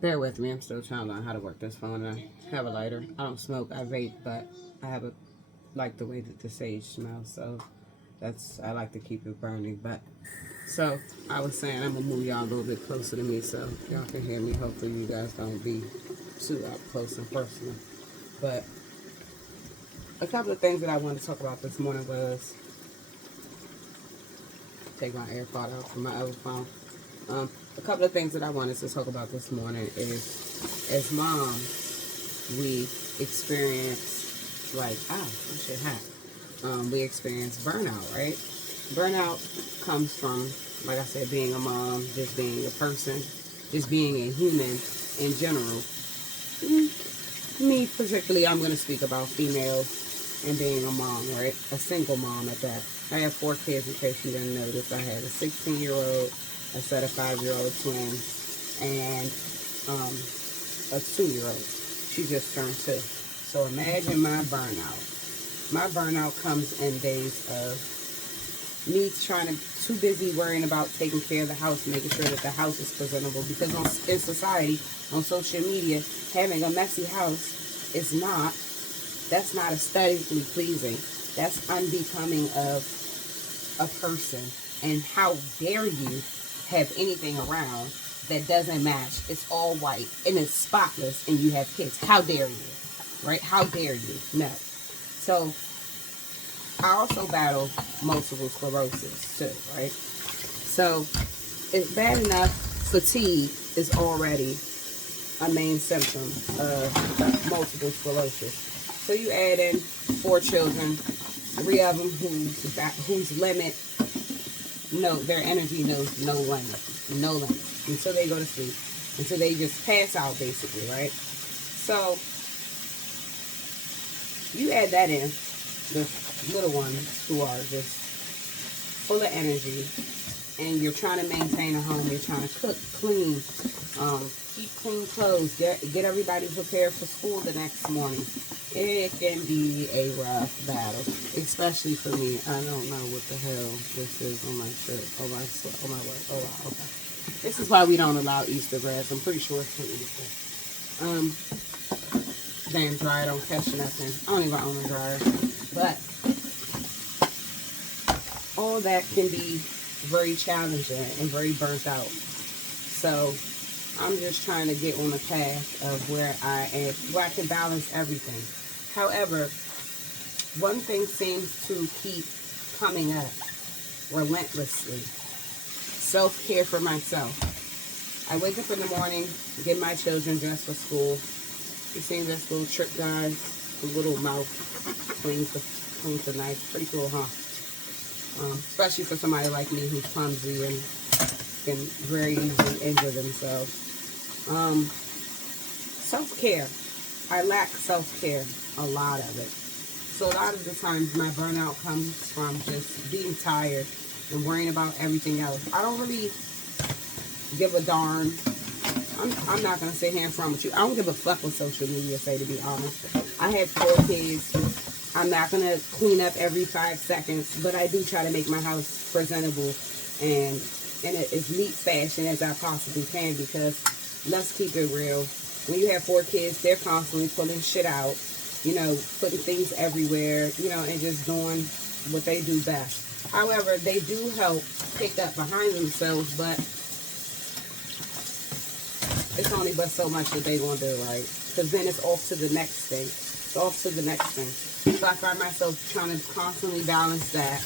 Bear with me. I'm still trying to learn how to work this phone. I have a lighter. I don't smoke. I vape, but I have a like the way that the sage smells. So that's I like to keep it burning. But so I was saying I'm gonna move y'all a little bit closer to me so y'all can hear me. Hopefully you guys don't be too up close and personal. But a couple of things that I wanted to talk about this morning was take my AirPod out from my other phone. A couple of things that I wanted to talk about this morning is as moms, we experience like that shit hot. We experience burnout, right? Burnout comes from, like I said, being a mom, just being a person, just being a human in general. Me particularly, I'm going to speak about females and being a mom, right? A single mom at that. I have 4 kids, in case you didn't notice. I had a 16-year-old, a set of 5-year-old twins, and a 2-year-old. She just turned 2. So imagine my burnout. My burnout comes in days of me trying to too busy worrying about taking care of the house, making sure that the house is presentable. Because in society, on social media, having a messy house is not. That's not aesthetically pleasing. That's unbecoming of a person. And how dare you have anything around that doesn't match? It's all white and it's spotless, and you have kids. How dare you? Right? How dare you? No. So I also battle multiple sclerosis too, right? So it's bad enough. Fatigue is already a main symptom of multiple sclerosis. So you add in 4 children, 3 of them whose limit, no, their energy knows no limit, no limit until they go to sleep, until they just pass out, basically, right? So you add that in, the little ones who are just full of energy, and you're trying to maintain a home, you're trying to cook, clean, keep clean clothes, get everybody prepared for school the next morning. It can be a rough battle, especially for me. I don't know what the hell this is on my shirt. Oh my, oh my word. Oh wow. Okay. This is why we don't allow Easter grass. I'm pretty sure it's for Easter. Damn dryer don't catch nothing. I don't even own a dryer, but all that can be very challenging and very burnt out. So I'm just trying to get on a path of where I can balance everything. However, one thing seems to keep coming up relentlessly. Self-care for myself. I wake up in the morning, get my children dressed for school. You seen this little trick, guys? The little mouth cleans the knife. Pretty cool, huh? Especially for somebody like me who's clumsy and can very easily injure themselves. Self-care. I lack self-care, a lot of it. So a lot of the times my burnout comes from just being tired and worrying about everything else. I don't really give a darn. I'm not going to sit here in front with you. I don't give a fuck what social media say, to be honest. I have 4 kids. I'm not going to clean up every 5 seconds, but I do try to make my house presentable and in as neat fashion as I possibly can, because let's keep it real. When you have 4 kids, they're constantly pulling shit out, putting things everywhere, and just doing what they do best. However, they do help pick up behind themselves, but it's only but so much that they gonna do, right? Because then it's off to the next thing. It's off to the next thing. So I find myself trying to constantly balance that.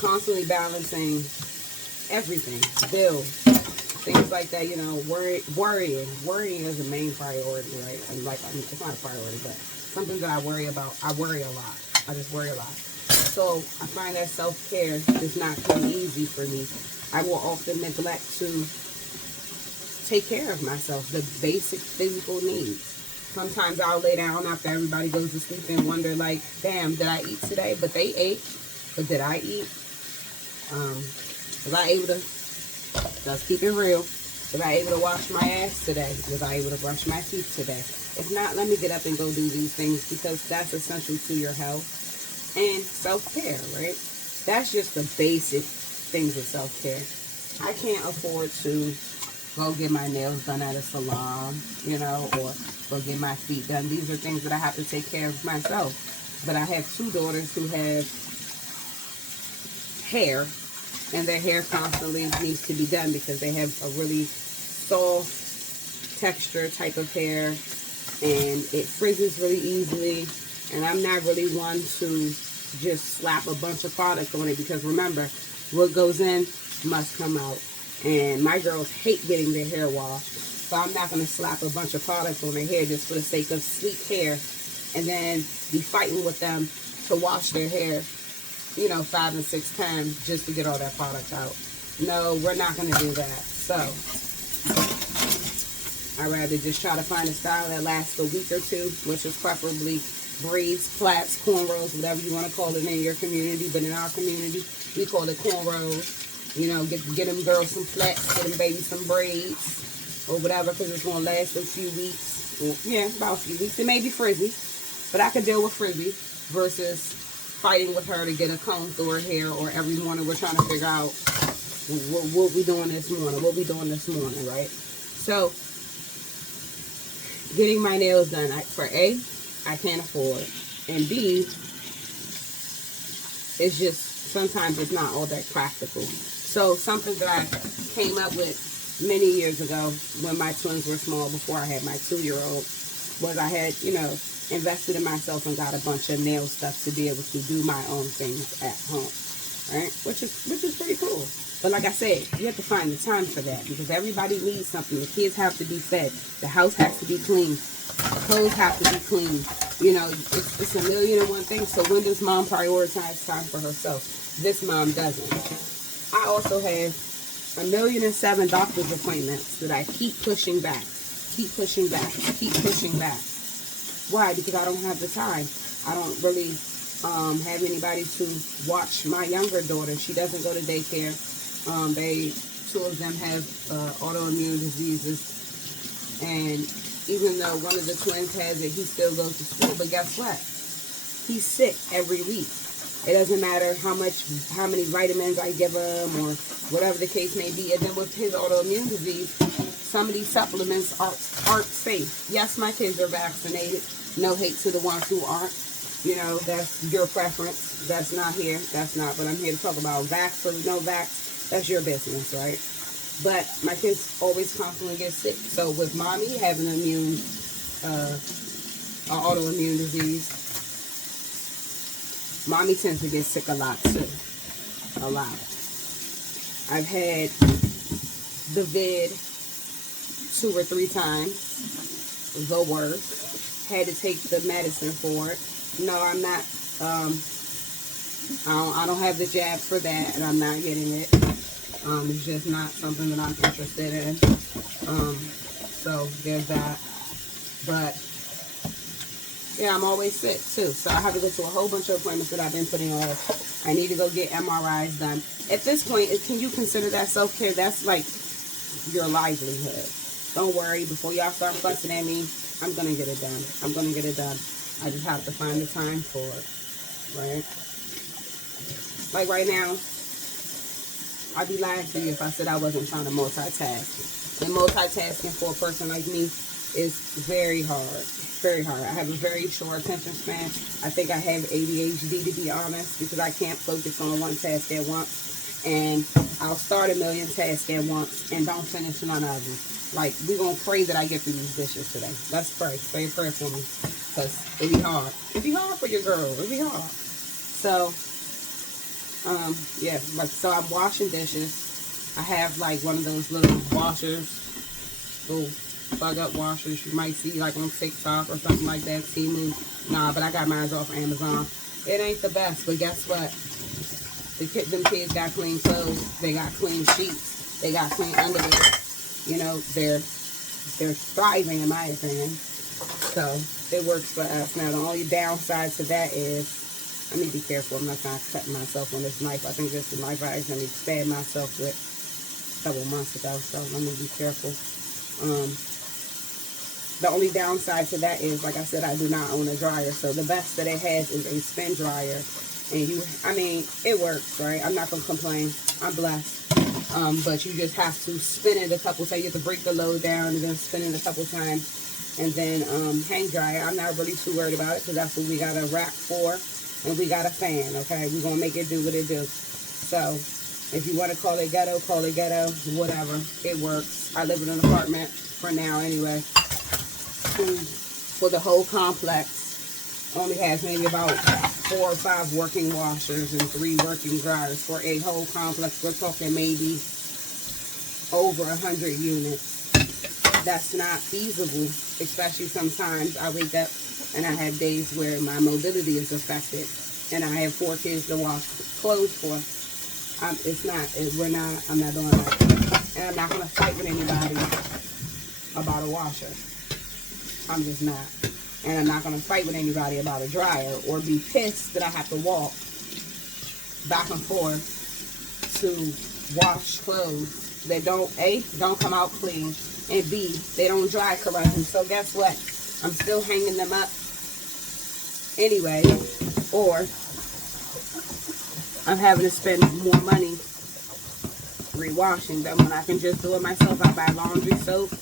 Constantly balancing everything. Bills, things like that, worrying. Worrying is a main priority, right? And it's not a priority, but something that I worry about. I worry a lot. I just worry a lot. So I find that self-care is not coming easy for me. I will often neglect to take care of myself, the basic physical needs. Sometimes I'll lay down after everybody goes to sleep and wonder, like, damn, did I eat today? But they ate. But did I eat? Was I able to, let's keep it real, was I able to wash my ass today? Was I able to brush my teeth today? If not, let me get up and go do these things, because that's essential to your health and self-care, right? That's just the basic things of self-care. I can't afford to go get my nails done at a salon, you know, or go get my feet done. These are things that I have to take care of myself. But I have 2 daughters who have hair, and their hair constantly needs to be done because they have a really soft texture type of hair, and it frizzes really easily. And I'm not really one to just slap a bunch of product on it, because remember, what goes in must come out. And my girls hate getting their hair washed, so I'm not going to slap a bunch of product on their hair just for the sake of sleek hair and then be fighting with them to wash their hair, you know, 5 and 6 times just to get all that product out. No, we're not going to do that. So I'd rather just try to find a style that lasts a week or 2, which is preferably braids, plaits, cornrows, whatever you want to call it in your community. But in our community, we call it cornrows. You know, get them girls some plaits, get them babies some braids, or whatever, because it's going to last a few weeks. Or, yeah, about a few weeks. It may be frizzy, but I could deal with frizzy versus fighting with her to get a comb through her hair, or every morning we're trying to figure out what we doing this morning, right? So, getting my nails done, for A, I can't afford, and B, it's just, sometimes it's not all that practical. So something that I came up with many years ago when my twins were small, before I had my 2-year-old, was I had, you know, invested in myself and got a bunch of nail stuff to be able to do my own things at home, right? Which is pretty cool. But like I said, you have to find the time for that, because everybody needs something. The kids have to be fed. The house has to be clean. Clothes have to be clean. You know, it's a million and one things. So when does mom prioritize time for herself? This mom doesn't. I also have 1,000,007 doctor's appointments that I keep pushing back. Keep pushing back. Keep pushing back. Why? Because I don't have the time. I don't really have anybody to watch my younger daughter. She doesn't go to daycare. 2 of them have autoimmune diseases, and even though one of the twins has it, he still goes to school. But guess what? He's sick every week. It doesn't matter how many vitamins I give him, or whatever the case may be. And then with his autoimmune disease, some of these supplements aren't safe. Yes, my kids are vaccinated. No hate to the ones who aren't. You know, that's your preference. That's not here. That's not. But I'm here to talk about vax or no vax. That's your business, right? But my kids always constantly get sick. So with mommy having autoimmune disease, mommy tends to get sick a lot too. A lot. I've had the vid 2 or 3 times. The worst. Had to take the medicine for it. No, I'm not. I don't have the jab for that, and I'm not getting it. It's just not something that I'm interested in. So there's that. But yeah, I'm always sick too. So I have to go to a whole bunch of appointments that I've been putting off. I need to go get MRIs done. At this point, can you consider that self-care? That's like your livelihood. Don't worry. Before y'all start fussing at me, I'm going to get it done. I'm going to get it done. I just have to find the time for it. Right? Like right now, I'd be lying to you if I said I wasn't trying to multitask. And multitasking for a person like me is very hard. Very hard. I have a very short attention span. I think I have ADHD, to be honest, because I can't focus on one task at once. And I'll start a million tasks at once and don't finish none of them. Like, we're going to pray that I get through these dishes today. Let's pray. Say a prayer for me. Because it'll be hard. It'll be hard for your girl. It'll be hard. So, yeah. Like, so I'm washing dishes. I have, like, one of those little washers. Little plug-up washers you might see, like, on TikTok or something like that. Temu. Nah, but I got mine off Amazon. It ain't the best, but guess what? Them kids got clean clothes. They got clean sheets. They got clean underwear. You know, they're thriving, in my opinion. So it works for us. Now the only downside to that is, let me be careful. I'm not trying to cut myself on this knife. I think this is the knife I accidentally stabbed myself with a couple months ago. So let me be careful. The only downside to that is, like I said, I do not own a dryer. So the best that it has is a spin dryer. And I mean, it works, right? I'm not going to complain. I'm blessed. But you just have to spin it a couple times. You have to break the load down and then spin it a couple times, and then hang dry it. I'm not really too worried about it because that's what we got a rack for, and we got a fan. Okay, we're gonna make it do what it do. So if you want to call it ghetto, whatever, it works. I live in an apartment for now anyway. For the whole complex, only has maybe about 4 or 5 working washers and 3 working dryers for a whole complex. We're talking maybe over 100 units. That's not feasible, especially sometimes I wake up and I have days where my mobility is affected and I have 4 kids to wash clothes for. I'm not doing that. And I'm not going to fight with anybody about a washer. I'm just not. And I'm not going to fight with anybody about a dryer or be pissed that I have to walk back and forth to wash clothes that don't come out clean, and B, they don't dry correctly. So guess what? I'm still hanging them up anyway, or I'm having to spend more money rewashing them when I can just do it myself. I buy laundry soap,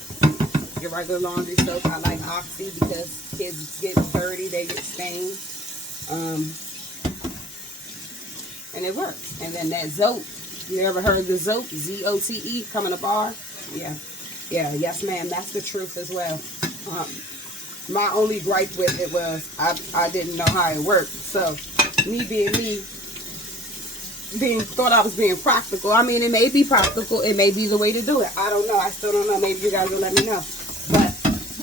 your regular laundry soap. I like Oxy because kids get dirty, they get stained, and it works. And then that Zote, you ever heard the Zote, Z-O-T-E, come in a bar? Yeah, yes ma'am, that's the truth as well. My only gripe with it was I didn't know how it worked. So me, thought I was being practical. I mean, it may be practical. It may be the way to do it. I don't know. I still don't know. Maybe you guys will let me know. But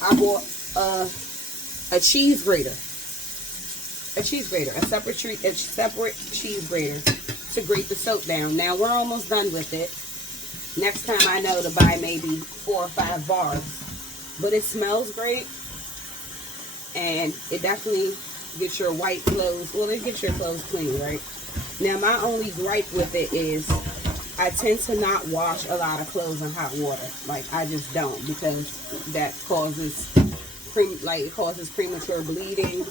I bought a cheese grater. A separate cheese grater to grate the soap down. Now, we're almost done with it. Next time I know to buy maybe 4 or 5 bars. But it smells great. And it definitely gets your white clothes. Well, it gets your clothes clean, right? Now, my only gripe with it is I tend to not wash a lot of clothes in hot water. Like, I just don't, because that causes premature bleeding.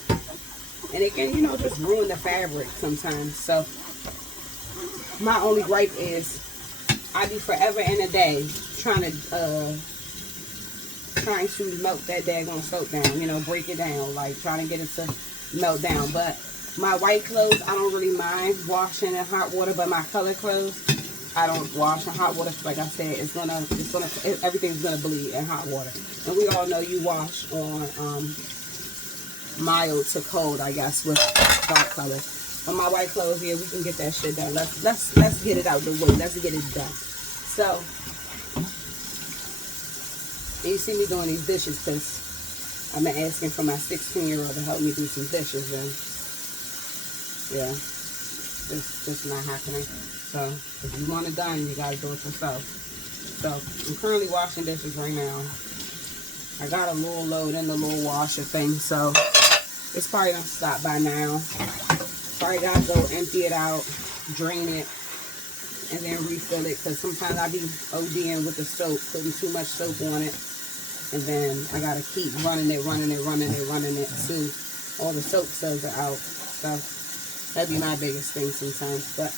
And it can, just ruin the fabric sometimes. So, my only gripe is I be forever and a day trying to melt that daggone soap down, break it down, like trying to get it to melt down. But my white clothes, I don't really mind washing in hot water, but my color clothes, I don't wash in hot water. Like I said, everything's gonna bleed in hot water. And we all know you wash on mild to cold, I guess, with dark color. But my white clothes, yeah, we can get that shit done. Let's get it out the way. Let's get it done. So, and you see me doing these dishes because I've been asking for my 16-year-old to help me do some dishes, and yeah, it's not happening. So, if you want it done, you gotta do it yourself. So, I'm currently washing dishes right now. I got a little load in the little washer thing, so it's probably gonna stop by now. Probably gotta go empty it out, drain it, and then refill it, because sometimes I be ODing with the soap, putting too much soap on it, and then I gotta keep running it till all the soap cells are out. So that'd be my biggest thing sometimes, but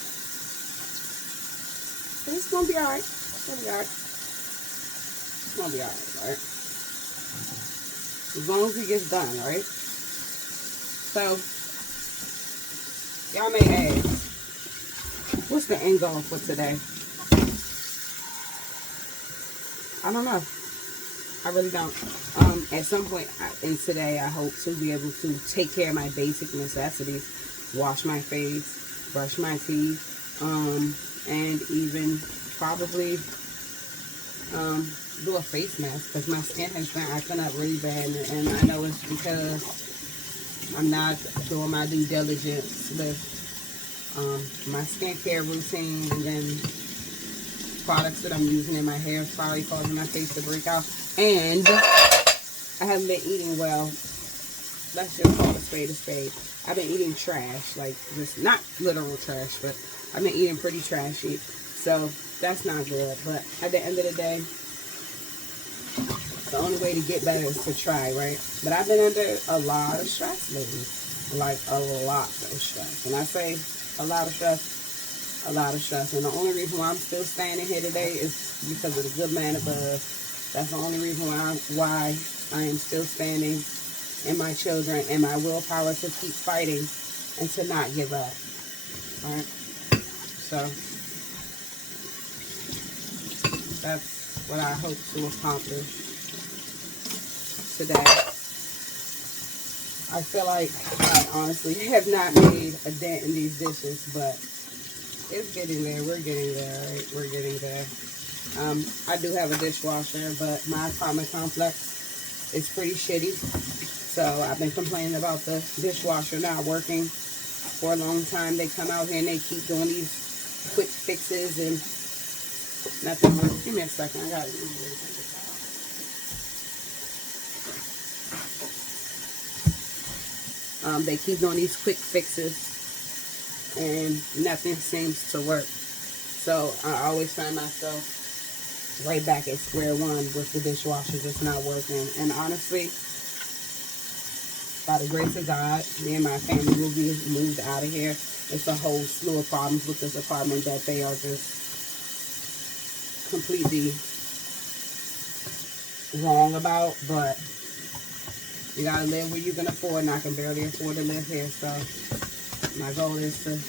it's gonna be alright. It's gonna be alright, right? As long as it gets done, right? So, y'all may ask, what's the end goal for today? I don't know. I really don't. At some point in today, I hope to be able to take care of my basic necessities. Wash my face, brush my teeth, and even probably do a face mask, because my skin has been acting up really bad, and I know it's because I'm not doing my due diligence with my skincare routine, and then products that I'm using in my hair is probably causing my face to break out. And I haven't been eating well. Let's just call a spade a spade. I've been eating trash, like just not literal trash, but I've been eating pretty trashy. So that's not good. But at the end of the day, the only way to get better is to try, right? But I've been under a lot of stress lately. Like a lot of stress. When I say a lot of stress, a lot of stress. And the only reason why I'm still standing here today is because of the good man above. That's the only reason why I am still standing, and my children, and my willpower to keep fighting and to not give up. All right? So that's what I hope to accomplish today. I feel like I honestly have not made a dent in these dishes, but it's getting there. We're getting there, right? We're getting there. I do have a dishwasher, but my apartment complex is pretty shitty. So I've been complaining about the dishwasher not working for a long time. They come out here and they keep doing these quick fixes and nothing works. Give me a second. I got it. They keep doing these quick fixes and nothing seems to work. So I always find myself right back at square one with the dishwasher just not working. And honestly, by the grace of God, me and my family will be moved out of here. It's a whole slew of problems with this apartment that they are just completely wrong about, but you gotta live where you can afford, and I can barely afford to live here. So my goal is to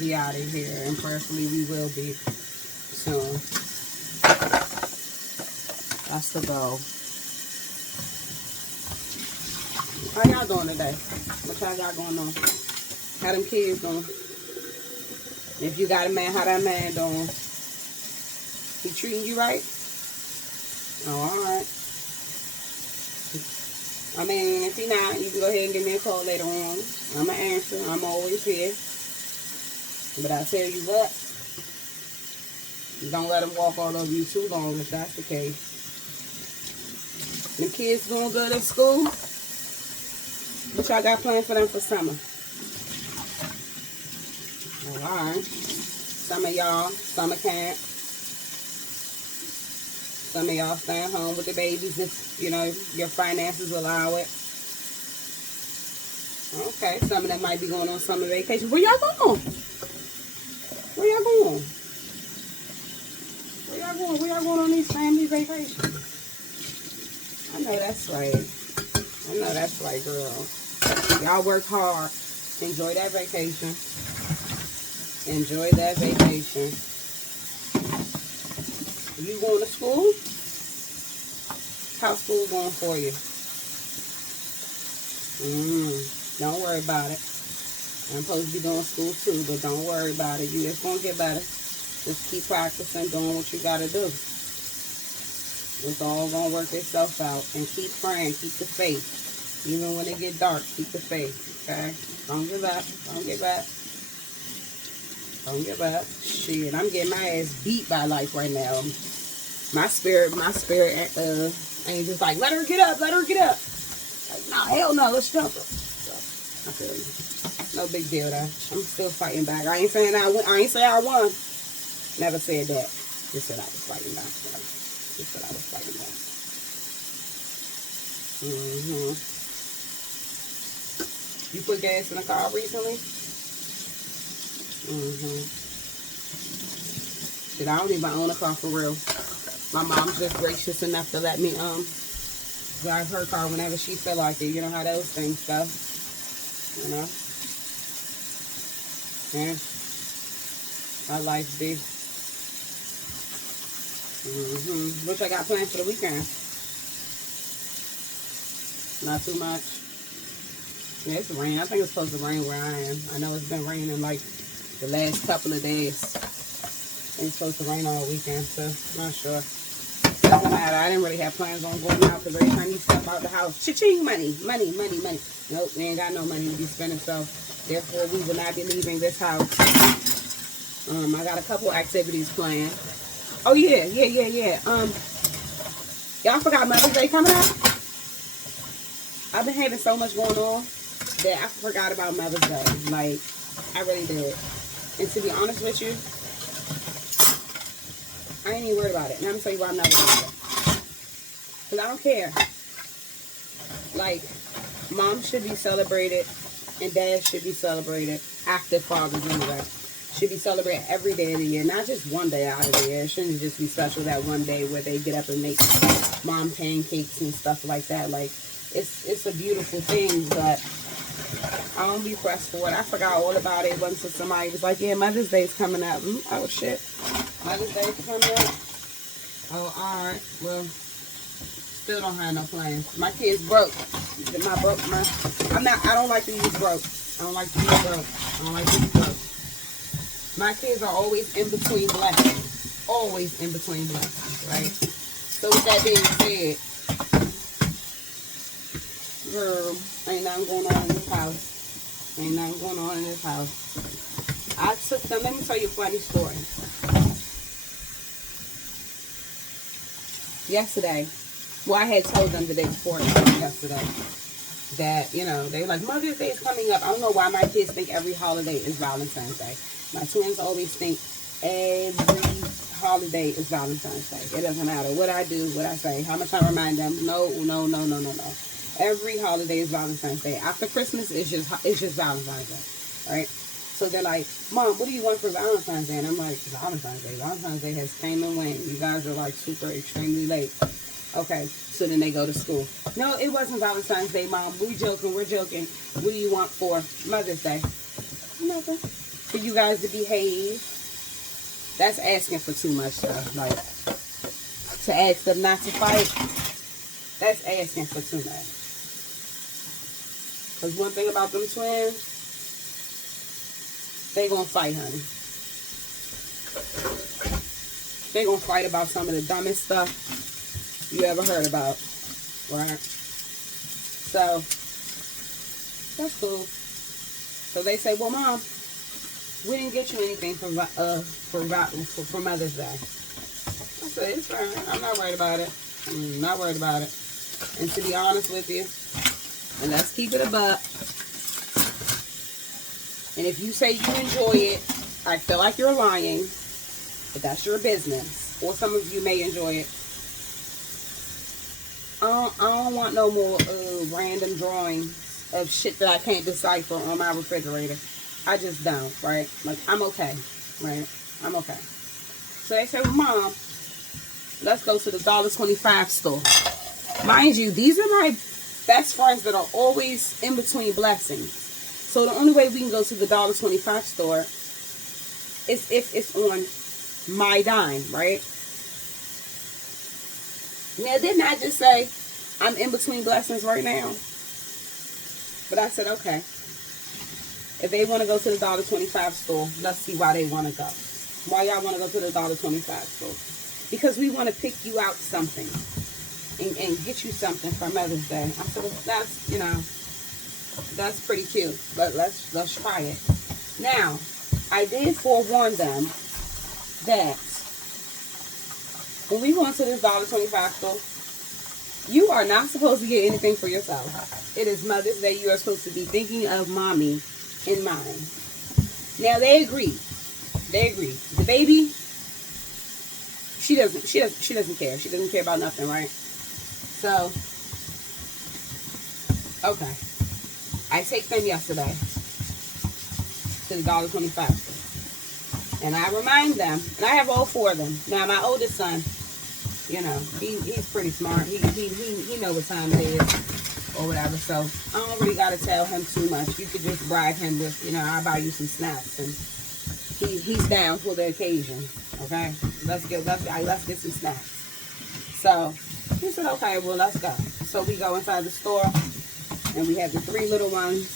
be out of here, and prayerfully we will be soon. That's the goal. How y'all doing today? What y'all got going on? How them kids doing? If you got a man, how that man doing? He treating you right? Oh, alright. I mean, if he not, you can go ahead and give me a call later on. I'm going to answer. I'm always here. But I tell you what, don't let him walk all over you too long if that's the case. The kids doing good at school? What y'all got planned for them for summer? Oh, alright. Some of y'all, summer camp. Some of y'all staying home with the babies if, you know, your finances allow it. Okay, some of them might be going on summer vacation. Where y'all going? Where y'all going? Where y'all going? Where y'all going on these family vacations? I know that's right. I know that's right, girl. Y'all work hard. Enjoy that vacation. Enjoy that vacation. You going to school? How's school going for you? Don't worry about it. I'm supposed to be doing school too, but don't worry about it. You just gonna get better. Just keep practicing, doing what you gotta do. It's all gonna work itself out. And keep praying, keep the faith. Even when it get dark, keep the faith. Okay? Don't give up. Don't give up. Don't give up. Shit, I'm getting my ass beat by life right now. My spirit ain't just like, let her get up, let her get up. Like, nah, hell no, let's jump her. So, I feel you. No big deal though. I'm still fighting back. I ain't saying I won. Never said that. Just said I was fighting back. So. Just said I was fighting back. You put gas in the car recently? Shit, I don't even own a car for real. My mom's just gracious enough to let me drive her car whenever she feel like it. You know how those things go. You know? Yeah. Our life be. What I got planned for the weekend? Not too much. Yeah, it's raining. I think it's supposed to rain where I am. I know it's been raining like the last couple of days. It's supposed to rain all weekend, so I'm not sure. Doesn't matter. I didn't really have plans on going out because every time you step out the house, cha-ching, money. Nope, we ain't got no money to be spending, so therefore we will not be leaving this house. I got a couple activities planned. Oh yeah. Y'all forgot Mother's Day coming up? I've been having so much going on that I forgot about Mother's Day. Like, I really did. And to be honest with you, I ain't even worried about it. And I'm going to tell you why I'm not worried about it. Because I don't care. Like, Mom should be celebrated and Dad should be celebrated after Father's anyway. should be celebrated every day of the year, not just one day out of the year. It shouldn't just be special that one day where they get up and make mom pancakes and stuff like that. Like, it's a beautiful thing, but I don't be pressed for it. I forgot all about it once somebody was like, yeah, Mother's Day's coming up. Oh, shit. Mother's Day's coming up. Oh, all right. Well, still don't have no plans. My kids broke. I don't like to use broke. I don't like to use broke. I don't like to use broke. My kids are always in between blessings. Always in between blessings, right? So with that being said, girl, ain't nothing going on in this house. Ain't nothing going on in this house. I took them. Let me tell you a funny story. Yesterday, well, I had told them the day before yesterday that, you know, they were like, Mother's Day is coming up. I don't know why my kids think every holiday is Valentine's Day. My twins always think every holiday is Valentine's Day. It doesn't matter what I do, what I say, how much I remind them. No. Every holiday is Valentine's Day. After Christmas, it's just Valentine's Day, right? So they're like, Mom, what do you want for Valentine's Day? And I'm like, Valentine's Day. Valentine's Day has came and went. You guys are like super extremely late. Okay, so then they go to school. No, it wasn't Valentine's Day, Mom. We're joking. What do you want for Mother's Day? Nothing. For you guys to behave. That's asking for too much, though. Like, to ask them not to fight, that's asking for too much. Because one thing about them twins, they gonna fight, honey. They gonna fight about some of the dumbest stuff you ever heard about, right? So, that's cool. So they say, well, Mom, we didn't get you anything for Mother's Day. I said, it's fine. I'm not worried about it. I'm not worried about it. And to be honest with you, and let's keep it a buck, and if you say you enjoy it, I feel like you're lying, but that's your business. Or some of you may enjoy it. I don't want no more random drawings of shit that I can't decipher on my refrigerator. I just don't, right? Like, I'm okay, right? I'm okay. So they say, well, Mom, let's go to the $1.25 store. Mind you, these are my best friends that are always in between blessings. So the only way we can go to the $1.25 store is if it's on my dime, right? Now, didn't I just say I'm in between blessings right now? But I said, okay. If they want to go to the $1.25 store, let's see why they want to go. Why y'all want to go to the $1.25 store? Because we want to pick you out something and get you something for Mother's Day. I said, well, that's, you know, that's pretty cute. But let's try it. Now, I did forewarn them that when we go into this $1.25 store, you are not supposed to get anything for yourself. It is Mother's Day. You are supposed to be thinking of Mommy in mind. Now they agree. The baby, she doesn't care. She doesn't care about nothing, right? So, okay. I take them yesterday to the $1.25 store. And I remind them, and I have all four of them. Now my oldest son, you know, he's pretty smart. He know what time it is. Or whatever, so I don't really gotta tell him too much. You could just bribe him with, you know, I'll buy you some snacks, and he's down for the occasion. Okay, let's get some snacks. So he said, okay, well, let's go. So we go inside the store, and we have the three little ones,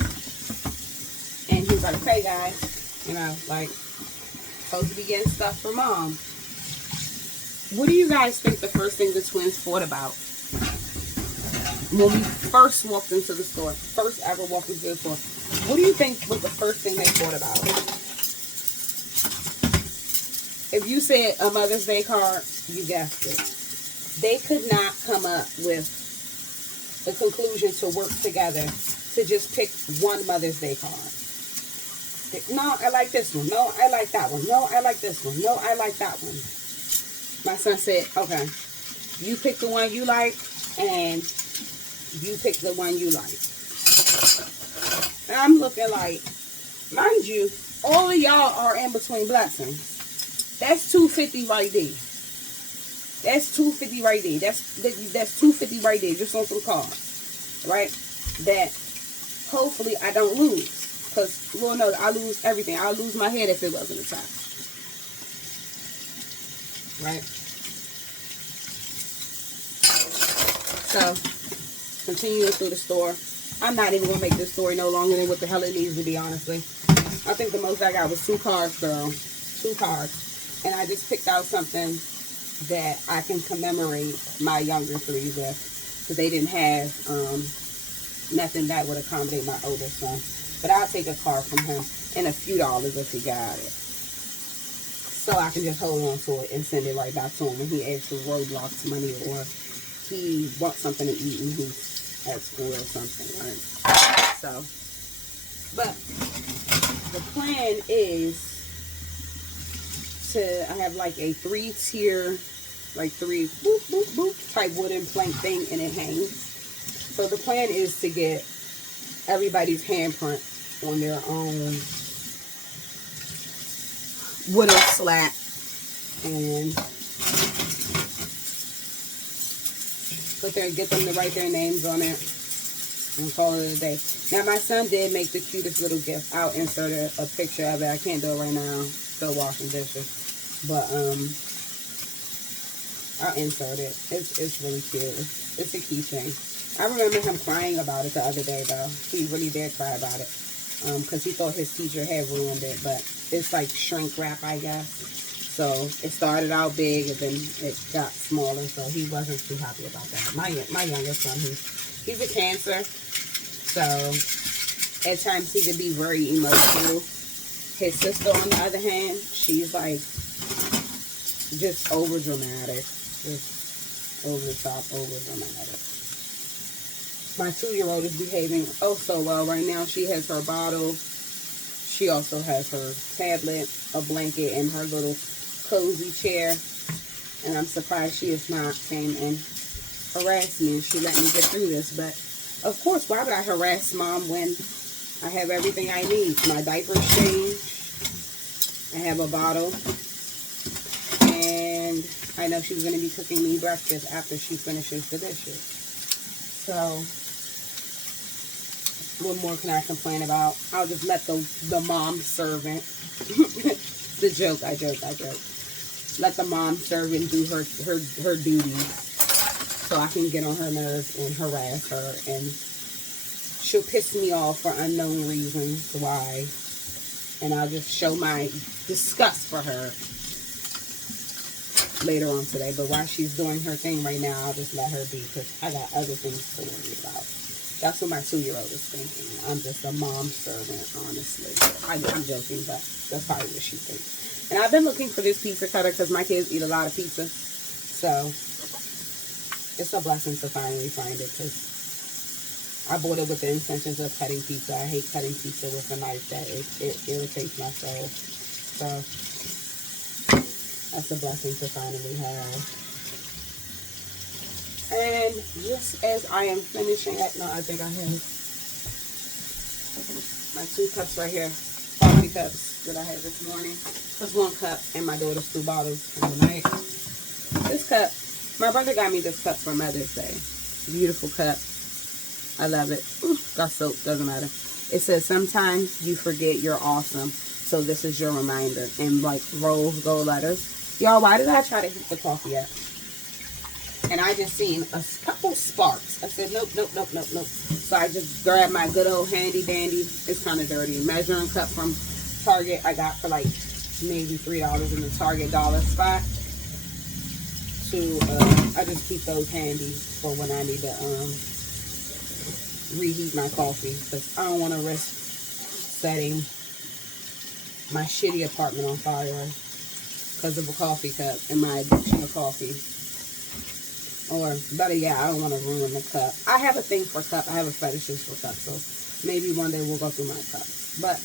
and he's like, okay, guys, you know, like, supposed to be getting stuff for Mom. What do you guys think the first thing the twins thought about when we first walked into the store? First ever walked into the store. What do you think was the first thing they thought about? If you said a Mother's Day card, you guessed it. They could not come up with a conclusion to work together to just pick one Mother's Day card. No, I like this one. No, I like that one. No, I like this one. No, I like that one. My son said, okay, you pick the one you like, and you pick the one you like. And I'm looking like, mind you, All of y'all are in between blessings. That's 250 right there. That's 250 right there. That's 250 right there, just on some cards, right? That hopefully I don't lose, because Lord knows I lose everything. I'll lose my head if it wasn't attached, right? So continuing through the store. I'm not even gonna make this story no longer than what the hell it needs to be, honestly. I think the most I got was 2 cards, girl. 2 cards. And I just picked out something that I can commemorate my younger 3 with, because they didn't have nothing that would accommodate my older son. But I'll take a card from him and a few dollars if he got it, so I can just hold on to it and send it right back to him when he asks for Roblox money, or he wants something to eat and he's at school or something, right? So, but the plan is to, I have like a 3-tier, like 3 boop, boop, boop type wooden plank thing, and it hangs. So the plan is to get everybody's handprint on their own wooden slat, and get them to write their names on it and call it a day. Now my son did make the cutest little gift. I'll insert a picture of it. I can't do it right now, still washing dishes, but I'll insert it. It's really cute. It's a keychain. I remember him crying about it the other day, though. He really did cry about it, because he thought his teacher had ruined it, but it's like shrink wrap, I guess. So it started out big and then it got smaller, so he wasn't too happy about that. My youngest son, he's a Cancer, so at times he could be very emotional. His sister, on the other hand, she's like just over dramatic, just over the top, over dramatic. My 2-year-old is behaving oh so well right now. She has her bottle. She also has her tablet, a blanket, and her little cozy chair. And I'm surprised she has not came and harassed me, and she let me get through this. But of course, why would I harass Mom when I have everything I need? My diaper's changed. I have a bottle. And I know she's going to be cooking me breakfast after she finishes the dishes. So what more can I complain about? I'll just let the mom servant, the joke, I joke. Let the mom servant do her duties, so I can get on her nerves and harass her, and she'll piss me off for unknown reasons why, and I'll just show my disgust for her later on today. But while she's doing her thing right now, I'll just let her be, because I got other things to worry about. That's what my 2-year-old is thinking. I'm just a mom servant, honestly. I'm joking, but that's probably what she thinks. And I've been looking for this pizza cutter because my kids eat a lot of pizza. So it's a blessing to finally find it, because I bought it with the intentions of cutting pizza. I hate cutting pizza with a knife. That it irritates my soul. So that's a blessing to finally have. And just as I am finishing it, no, I think I have my 2 cups right here, coffee cups that I had this morning. There's 1 cup and my daughter's 2 bottles from the night. This cup, my brother got me this cup for Mother's Day. Beautiful cup. I love it. Ooh, got soap, doesn't matter. It says, sometimes you forget you're awesome, so this is your reminder. And like rose gold letters. Y'all, why did I try to heat the coffee up? And I just seen a couple sparks. I said, nope. So I just grabbed my good old handy dandy, it's kind of dirty, measuring cup from Target. I got for like maybe $3 in the Target dollar spot. I just keep those handy for when I need to reheat my coffee, because I don't want to risk setting my shitty apartment on fire because of a coffee cup and my addiction to coffee. Or better yet, I don't want to ruin the cup. I have a thing for cup. I have a fetishes for cups. So maybe one day we'll go through my cups. But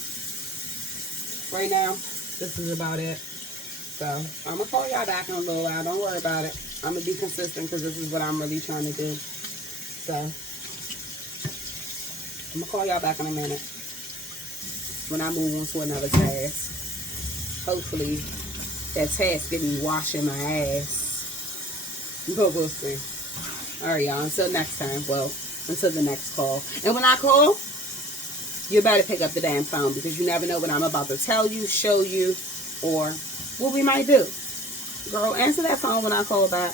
right now, this is about it. So I'm going to call y'all back in a little while. Don't worry about it. I'm going to be consistent, because this is what I'm really trying to do. So I'm going to call y'all back in a minute. when I move on to another task. Hopefully, that task get me washing my ass. But we'll see. Alright, y'all. Until next time. Well, until the next call. And when I call, you better pick up the damn phone because you never know what I'm about to tell you, show you, or what we might do. Girl, answer that phone when I call back.